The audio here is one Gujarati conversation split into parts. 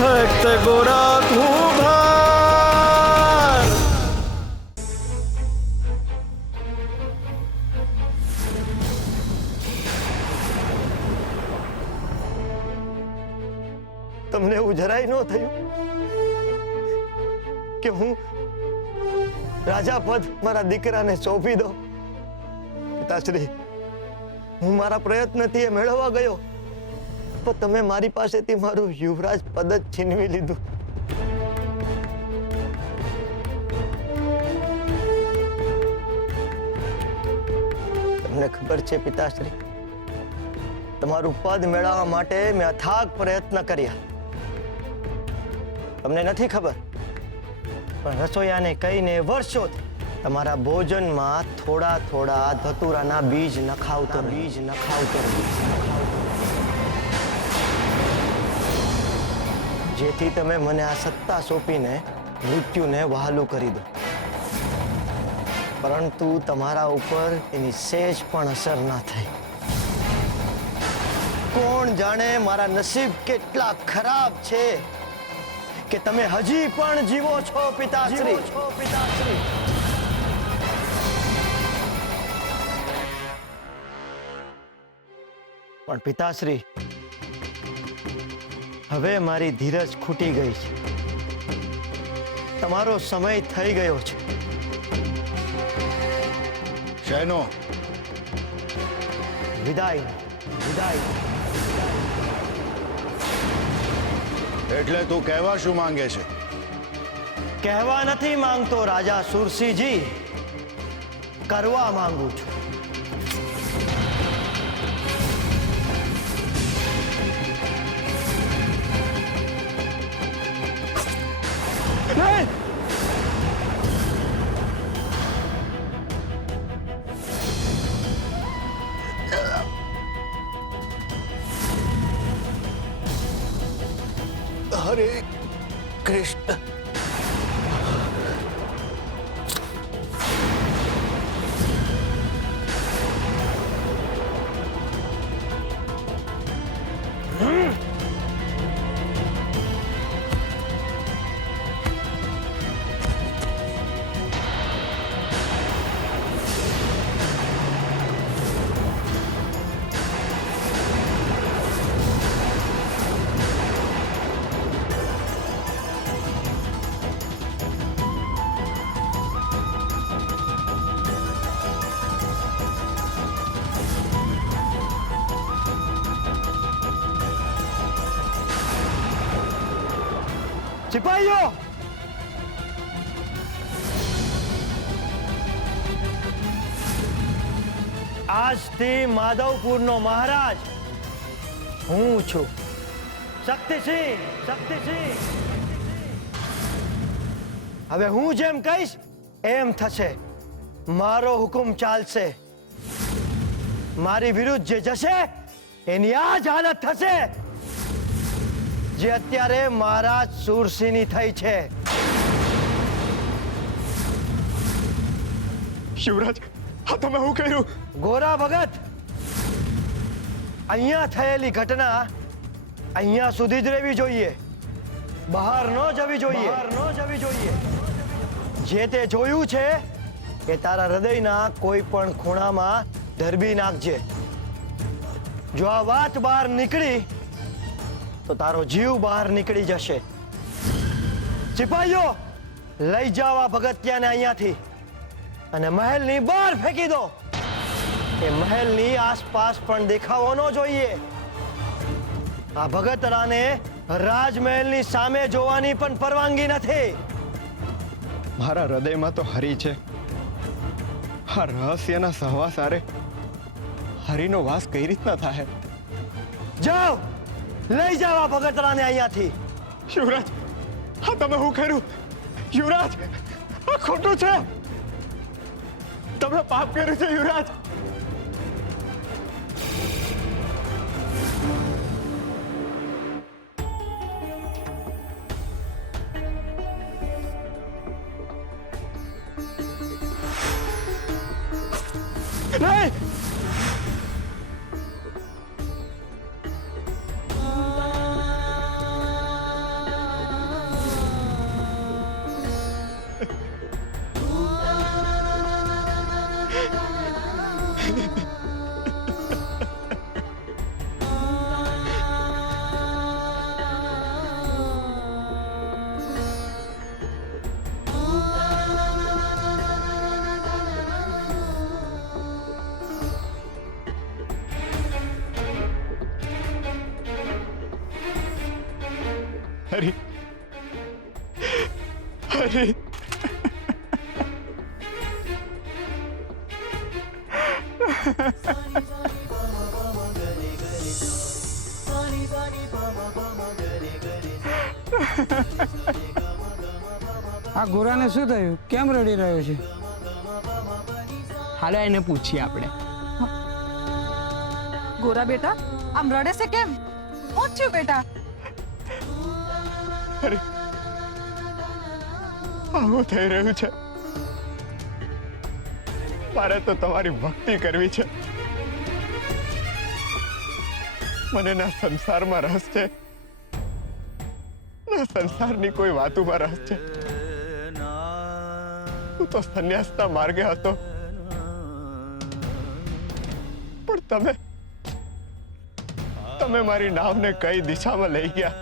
ભક્ત ગોરા કુંભાર. તમને એવું જરાય ન થયું કે હું રાજા પદ મારા દીકરાને સોંપી દઉં? પિતાશ્રી, હું મારા પ્રયત્નથી એ મેળવવા ગયો, પણ તમે મારી પાસેથી મારું યુવરાજ પદ જ છીનવી લીધું. તમને ખબર છે પિતાશ્રી, તમારું પદ મેળવવા માટે મેં અથાગ પ્રયત્ન કર્યા. તમને નથી ખબર, પણ રસોઈયાને કહીને વર્ષોથી તમારા ભોજનમાં થોડા થોડા ધતુરાના બીજ નખાવતો જેથી તમે મને આ સત્તા સોંપીને મૃત્યુને વહાલું કરી દો. પરંતુ તમારા ઉપર એની સહેજ પણ અસર ના થઈ. કોણ જાણે મારા નસીબ કેટલા ખરાબ છે કે તમે હજી પણ જીવો છો પિતાશ્રી. પણ પિતાશ્રી, હવે મારી ધીરજ ખૂટી ગઈ છે. તમારો સમય થઈ ગયો છે. શેનો? વિદાય. એટલે તું કહેવા શું માંગે છે? કહેવા નથી માંગતો રાજા સુરસિંહજી, કરવા માંગુ છું. હરે કૃષ્ણ. સિપાહીઓ, આજથી માધવપુરનો મહારાજ હું છું. શક્તિસિંહ. હવે હું જેમ કહીશ એમ થશે. મારો હુકમ ચાલશે. મારી વિરુદ્ધ જે જશે એની આ જ હાલત થશે જે અત્યારે મહારાજ સુરસિંહની થઈ છે. યુવરાજ, આ તમે શું કર્યું? ગોરા ભગત, અહીંયા થયેલી ઘટના અહીંયા સુધી જ રહેવી જોઈએ, બહાર ન જવી જોઈએ. જે તે જોયું છે એ તારા હૃદયના કોઈ પણ ખૂણામાં ધરબી નાખજે. જો આ વાત બહાર નીકળી તો તારો જીવ બહાર નીકળી જશે. સિપાહીઓ, લઈ જાઓ આ ભગતિયાને અહીંયાથી અને મહેલની બહાર ફેંકી દો. એ મહેલની આસપાસ પણ દેખાવો ન જોઈએ. આ ભગતરાને રાજમહેલની સામે જોવાની પણ પરવાનગી નથી. મારા હૃદયમાં તો હરી છે. આ રહસ્યના સહવાસ હારે હરીનો વાસ કઈ રીતના થાય? જાઓ, લઈ જાઓ આ ભગતરાને અહીંયાથી. યુવરાજ, આ તમે શું કર્યું? યુવરાજ, આ ખોટું છે. તમે પાપ કર્યું છે યુવરાજ. નહીં. હરી, હરી, આ ગોરાને શું થયું? કેમ રડી રહ્યો છે? હાલો એને પૂછીએ આપણે. ગોરા બેટા આમ રડે છે કેમ? શું થયું બેટા? હરી, આવું થઈ રહ્યું છે. મારે તો તમારી ભક્તિ કરવી છે. મને ના સંસારમાં રસ છે, ના સંસારની કોઈ વાતોમાં રસ છે. હું તો સંન્યાસના માર્ગે હતો, પણ તમે મારી નાવને કઈ દિશામાં લઈ ગયા?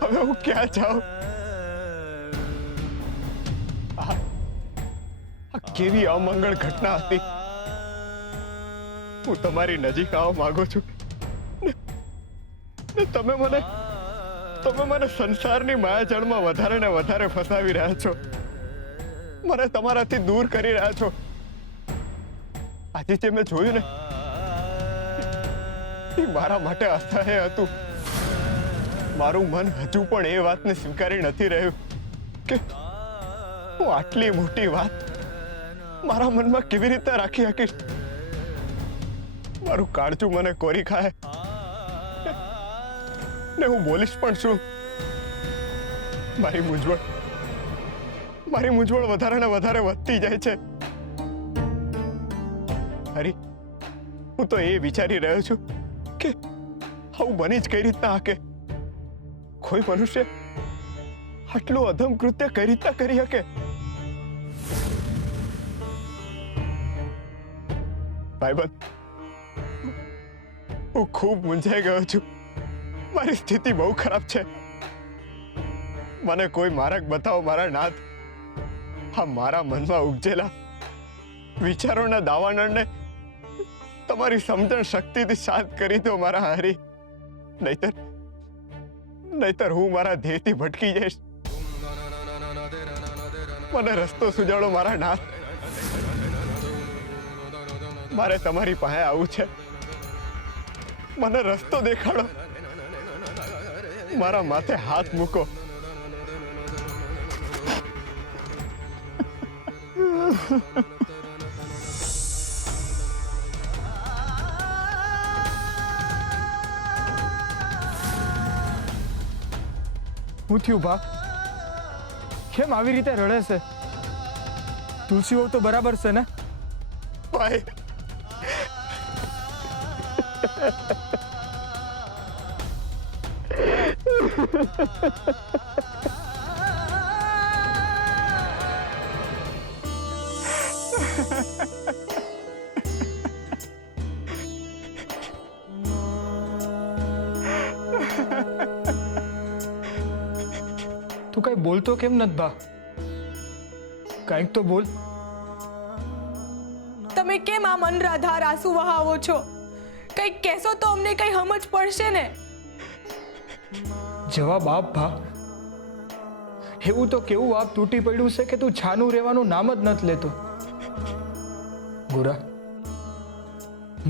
હવે હું ક્યાં જાઉં? આ કેવી અમંગળ ઘટના હતી. હું તમારી નજીક આવવા માંગુ છું ને તમે મને સંસારની માયાજાળમાં વધારે ને વધારે ફસાવી રહ્યા છો. મને તમારાથી દૂર કરી રહ્યા છો. આજે જે મેં જોયું ને એ મારા માટે અસહ્ય હતું. મારું મન હજુ પણ એ વાતને સ્વીકારી નથી રહ્યું કે હું આટલી મોટી વાત મારા મનમાં કેવી રીતે રાખી શકીશ. મારું કાળજું મને કોરી ખાય ને હું બોલીશ પણ શું? મારી મૂંઝવણ વધારે ને વધારે વધતી જાય છે. હરી, હું તો એ વિચારી રહ્યો છું કે આવું બની જ કઈ રીતના શકે? કોઈ મનુષ્ય આટલું અધમ કૃત્ય કઈ રીતના કરી શકે? ભાઈબંધ, હું ખૂબ મૂંઝાઈ ગયો છું. મારી સ્થિતિ બહુ ખરાબ છે. મને કોઈ માર્ગ બતાવો મારા નાથ. હા, મારા મનમાં ઉપજેલા વિચારોના દાવાનળને તમારી સમજણ શક્તિથી શાંત કરી દો મારા હરી. નહીતર હું મારા ધ્યેયથી ભટકી જઈશ. મને રસ્તો સુજાડો મારા નાથ. મારે તમારી પાસે આવવું છે. મને રસ્તો દેખાડો. મારા માથે હાથ મૂકો. હું થયું ભા? કેમ આવી રીતે રડે છે? તુલસી વહુ તો બરાબર છે ને? ભાઈ, તું કઈ બોલતો કેમ નથી ભા? કંઈક તો બોલ. તમે કેમ આ મનરાધાર આંસુ વહાવો છો? કંઈક કહેશો તો અમને કઈ સમજ પડશે ને. જવાબ આપ ભા. એવું તો કેવું આપ તૂટી પડ્યું છે કે તું છાનું રહેવાનું નામ જ નથી લેતો. ગોરા,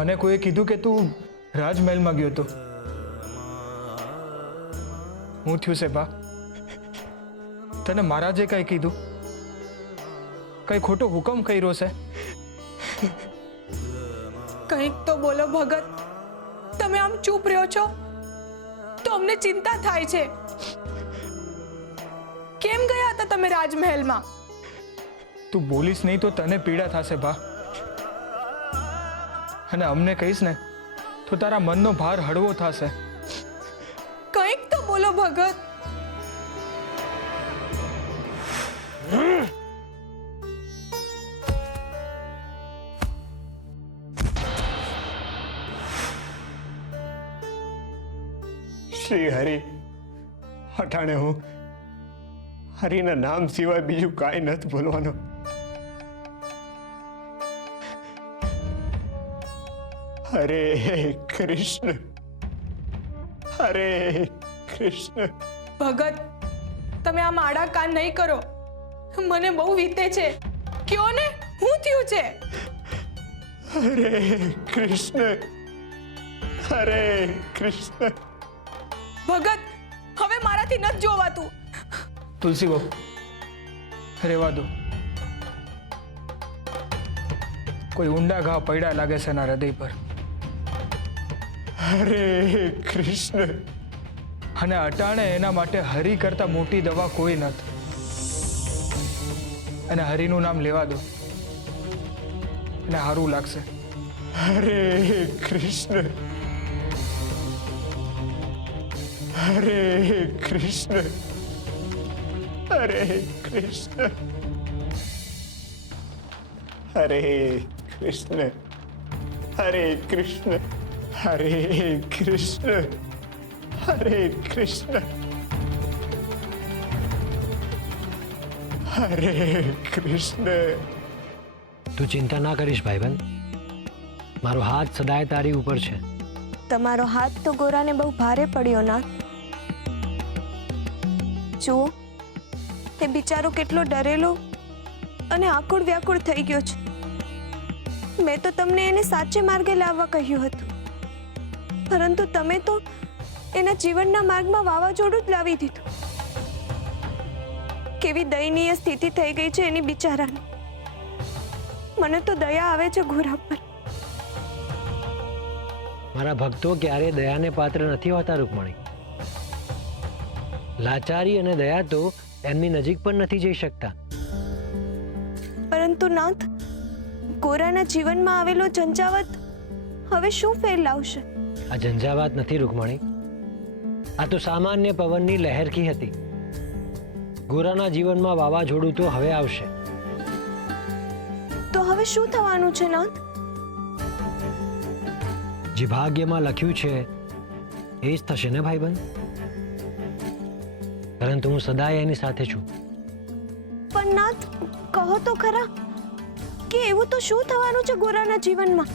મને કોઈએ કીધું કે તું રાજમહેલમાં ગયો હતો. હું થયું છે ભા? તને મહારાજે કઈ કીધું? કઈ ખોટો હુકમ કર્યો છે? કંઈક તો બોલો ભગત. તમે આમ ચૂપ રહ્યો છો તો અમને ચિંતા થાય છે. કેમ ગયા હતા તમે રાજમહેલમાં? તું બોલીશ નહીં તો તને પીડા થશે ભા. અને અમને કહીશ ને તો તારા મનનો ભાર હળવો થશે. કંઈક તો બોલો ભગત. શ્રી હરિ, અટાણે હું હરિના નામ સિવાય બીજું કાંઈ નથી બોલવાનો. હરે કૃષ્ણ, હરે કૃષ્ણ. ભગત, તમે આમ આડા કાન નહીં કરો. મને બહુ વીતે છે. કયો ને, શું થયું છે? હરે કૃષ્ણ, હરે કૃષ્ણ. ભગત, હવે મારાથી નથી જોવાતું. તુલસી બહુ રહેવા દો. કોઈ ઊંડા ઘા પડ્યા લાગે છે એના હૃદય પર. હરે કૃષ્ણ. અને અટાણે એના માટે હરિ કરતા મોટી દવા કોઈ નથી. અને હરિનું નામ લેવા દો, એને સારું લાગશે. હરે કૃષ્ણ, હરે કૃષ્ણ, હરે કૃષ્ણ, હરે કૃષ્ણ, હરે કૃષ્ણ, હરે કૃષ્ણ, હરે કૃષ્ણ, હરે કૃષ્ણ. તું ચિંતા ના કરીશ ભાઈબંધ. મારો હાથ સદાય તારી ઉપર છે. તમારો હાથ તો ગોરાને બહુ ભારે પડ્યો ના. જુઓ, એ બિચારો કેટલો ડરેલો અને આકુળ વ્યાકુળ થઈ ગયો છે. મેં તો તમને એને સાચે માર્ગે લાવવા કહ્યું હતું, પરંતુ તમે તો એના જીવનના માર્ગમાં વાવાઝોડું જ લાવી દીધું. કેવી દયનીય સ્થિતિ થઈ ગઈ છે એની બિચારાની. મને તો દયા આવે છે ગોરા પર. મારા ભક્તો ક્યારેય દયાને પાત્ર નથી હોતા રૂકમણી. લાચારી અને દયા તો એમની નજીક પણ નથી જઈ શકતા. પરંતુ નાથ, ગોરાના જીવનમાં આવેલો ઝંઝાવત હવે શું ફેર લાવશે? આ ઝંઝાવાત નથી રૂકમણી, આ તો સામાન્ય પવનની લહેરખી હતી. ગોરાના જીવનમાં વાવાઝોડું તો હવે આવશે. તો હવે શું થવાનું છે નાથ? જે ભાગ્યમાં લખ્યું છે એ જ થશે ને ભાઈબંધ. પરંતુ હું સદાય એની સાથે છું. પણ નાથ, કહો તો ખરા કે એવું તો શું થવાનું છે ગોરાના જીવનમાં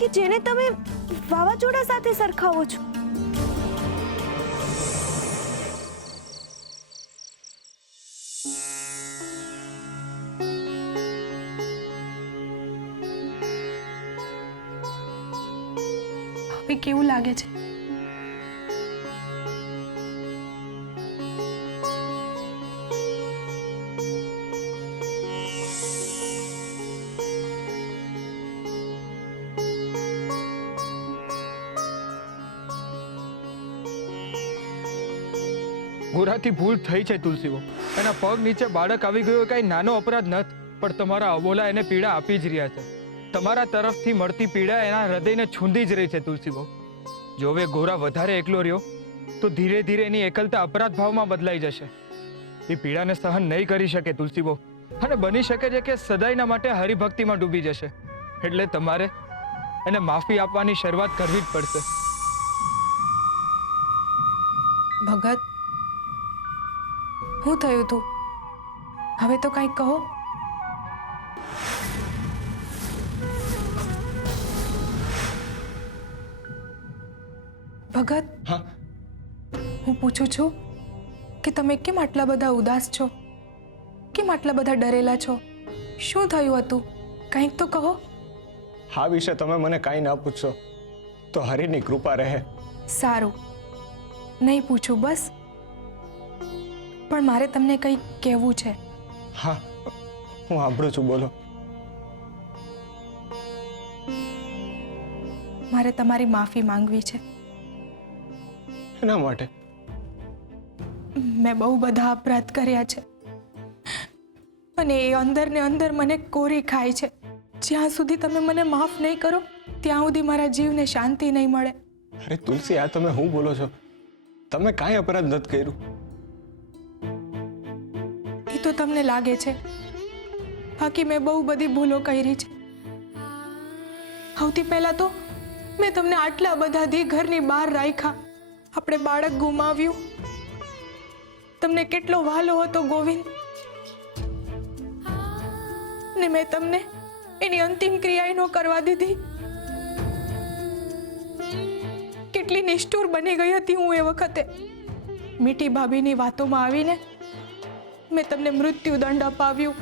કે જેને તમે વાવાઝોડા સાથે સરખાવો છો? હવે કેવું લાગે છે? ગોરાથી ભૂલ થઈ છે તુલસીઓ. એના પગ નીચે બાળક આવી ગયો કઈ નાનો અપરાધ નથી, પણ તમારા અબોલા એને પીડા આપી જ રહ્યા છે. તમારા તરફથી મળતી પીડા એના હૃદયને છૂંદી જ રહી છે તુલસીઓ. જો હવે ગોરા વધારે એકલો રહ્યો તો ધીરે ધીરે એની એકલતા અપરાધ ભાવમાં બદલાઈ જશે. એ પીડાને સહન નહીં કરી શકે તુલસીઓ, અને બની શકે છે કે સદાયના માટે હરિભક્તિમાં ડૂબી જશે. એટલે તમારે એને માફી આપવાની શરૂઆત કરવી જ પડશે. ભગત, શું થયું તું? હવે તો કંઈક કહો. ભગત, હા, હું પૂછું છું કે તમે કેમ આટલા બધા ઉદાસ છો? કેમ આટલા બધા ડરેલા છો? શું થયું હતું? કંઈક તો કહો. આ વિશે તમે મને કાંઈ ના પૂછશો તો હરિની કૃપા રહે. સારું, નહીં પૂછું બસ. પણ મારે તમને કંઈક કહેવું છે. હા, હું સાંભળું છું, બોલો. મારે તમારી માફી માંગવી છે. એના માટે મેં બહુ બધા અપરાધ કર્યા છે અને એ અંદર ને અંદર મને કોરી ખાય છે. જ્યાં સુધી તમે મને માફ નહીં કરો ત્યાં સુધી મારા જીવને શાંતિ નહીં મળે. અરે તુલસી, આ તમે શું બોલો છો? તમે કાંઈ અપરાધ નથી કર્યું. એ તો તમને લાગે છે, બાકી મેં બહુ બધી ભૂલો કરી છે. સૌથી પહેલા તો મેં તમને આટલા બધા દી ઘરની બહાર રાખ્યા. આપણે બાળક ગુમાવ્યું. તમને કેટલો વહાલો હતો ગોવિંદ, ને મેં તમને એની અંતિમ ક્રિયા ન કરવા દીધી. કેટલી નિષ્ઠુર બની ગઈ હતી હું એ વખતે. મીઠી ભાભીની વાતોમાં આવીને મેં તમને મૃત્યુદંડ અપાવ્યું.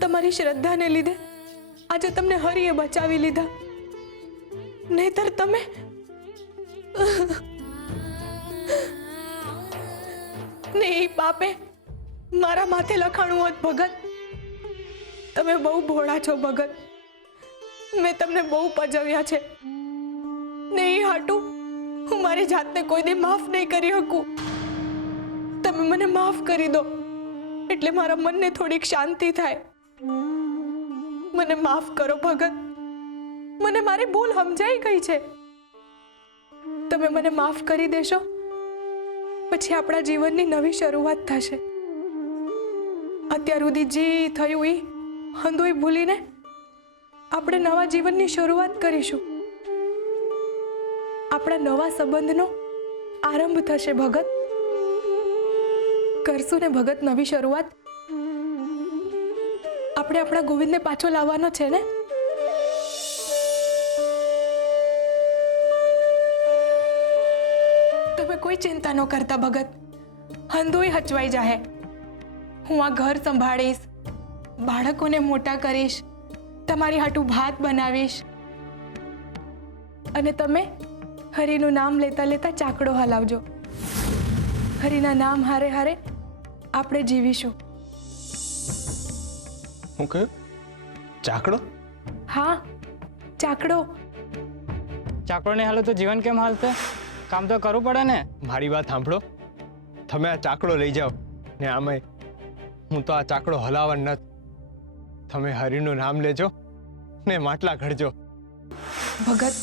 તમારી શ્રદ્ધાને લીધે આજે તમને હરિએ બચાવી લીધા. નહીતર તમે ને એ પાપે મારા માથે લખાણું હોત. ભગત, તમે બહુ ભોળા છો ભગત. મેં તમને બહુ પજવ્યા છે ને એ હાટું હું મારી જાતને કોઈ દી માફ નહીં કરી શકું. તમે મને માફ કરી દો એટલે મારા મનને થોડીક શાંતિ થાય. મને માફ કરો ભગત. મને મારી ભૂલ સમજાઈ ગઈ છે. તમે મને માફ કરી દેશો પછી આપણા જીવનની નવી શરૂઆત થશે. અત્યાર સુધી જે થયું એ હંધોય ભૂલીને આપણે નવા જીવનની શરૂઆત કરીશું. આપણા નવા સંબંધનો આરંભ થશે ભગત. કરશું ને ભગત નવી શરૂઆત. આપણે આપણા ગોવિંદને પાછો લાવવાનો છે ને. તમે કોઈ ચિંતા ન કરતા ભગત. હંધોય હચવાઈ જાહે. હું આ ઘર સંભાળીશ, બાળકોને મોટા કરીશ, તમારી હાટું ભાત બનાવીશ અને તમે હરિનું નામ લેતા લેતા ચાકડો હલાવજો. હરિના નામ હારે હારે આપણે જીવીશું. હું કહ્યું? ચાકડો? હા, ચાકડો. ચાકડો ને હાલો તો જીવન કેમ હાલશે? કામ તો કરવું પડે ને. મારી વાત સાંભળો. તમે આ ચાકડો લઈ જાઓ ને આમાંય હું તો આ ચાકડો હલાવવા નથી. તમે હરિનું નામ લેજો ને માટલા ઘડજો. ભગત,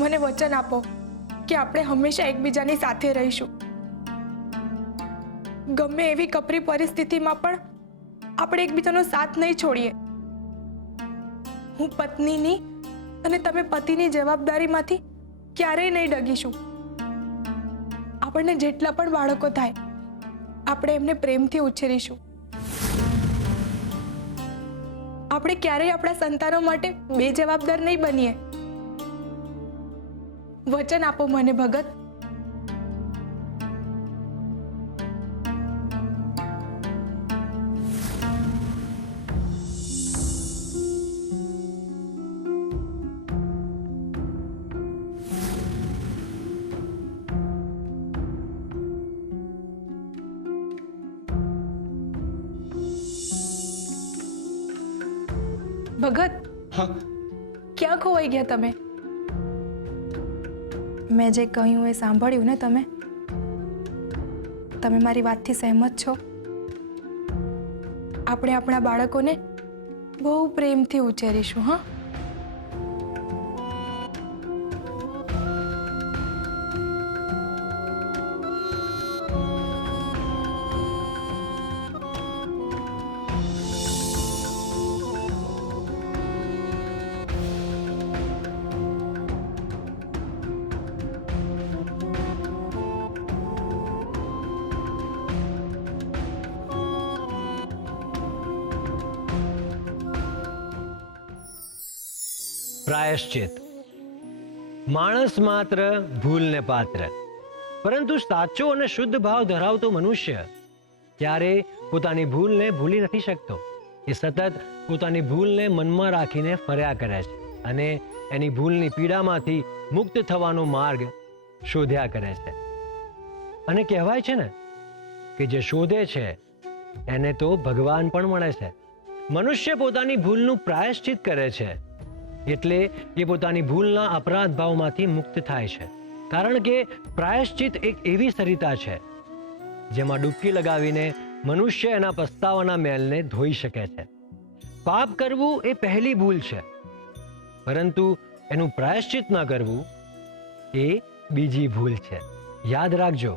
મને વચન આપો કે આપણે હંમેશા એકબીજાની સાથે રહીશું. ગમે એવી કપરી પરિસ્થિતિમાં પણ આપણે એકબીજાનો સાથ નહીં છોડીએ. હું પત્નીની અને તમે પતિની જવાબદારીમાંથી ક્યારેય નહીં ડગીશું. આપણને જેટલા પણ બાળકો થાય આપણે એમને પ્રેમથી ઉછેરીશું. આપણે ક્યારેય આપણા સંતાનો માટે બેજવાબદાર નહીં બનીએ. વચન આપો મને ભગત. ભગત, ક્યાં ખોવાઈ ગયા તમે? મેં જે કહ્યું એ સાંભળ્યું ને તમે? તમે મારી વાતથી સહેમત છો? આપણે આપણા બાળકોને બહુ પ્રેમથી ઉછેરીશું. હા, પ્રાયશ્ચિત. માણસ માત્ર ભૂલને પાત્ર, પરંતુ સાચો અને શુદ્ધ ભાવ ધરાવતો મનુષ્ય ક્યારેય પોતાની ભૂલને ભૂલી નથી શકતો. એ સતત પોતાની ભૂલને મનમાં રાખીને ફર્યા કરે છે અને એની ભૂલની પીડામાંથી મુક્ત થવાનો માર્ગ શોધ્યા કરે છે. અને કહેવાય છે ને કે જે શોધે છે એને તો ભગવાન પણ મળે છે. મનુષ્ય પોતાની ભૂલનું પ્રાયશ્ચિત કરે છે એટલે એ પોતાની ભૂલના અપરાધ ભાવમાંથી મુક્ત થાય છે. કારણ કે પ્રાયશ્ચિત એક એવી સરિતા છે જેમાં ડૂબકી લગાવીને મનુષ્ય એના પસ્તાવાના મેલને ધોઈ શકે છે. પાપ કરવું એ પહેલી ભૂલ છે, પરંતુ એનું પ્રાયશ્ચિત ન કરવું એ બીજી ભૂલ છે. યાદ રાખજો,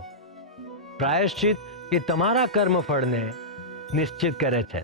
પ્રાયશ્ચિત એ તમારા કર્મફળને નિશ્ચિત કરે છે.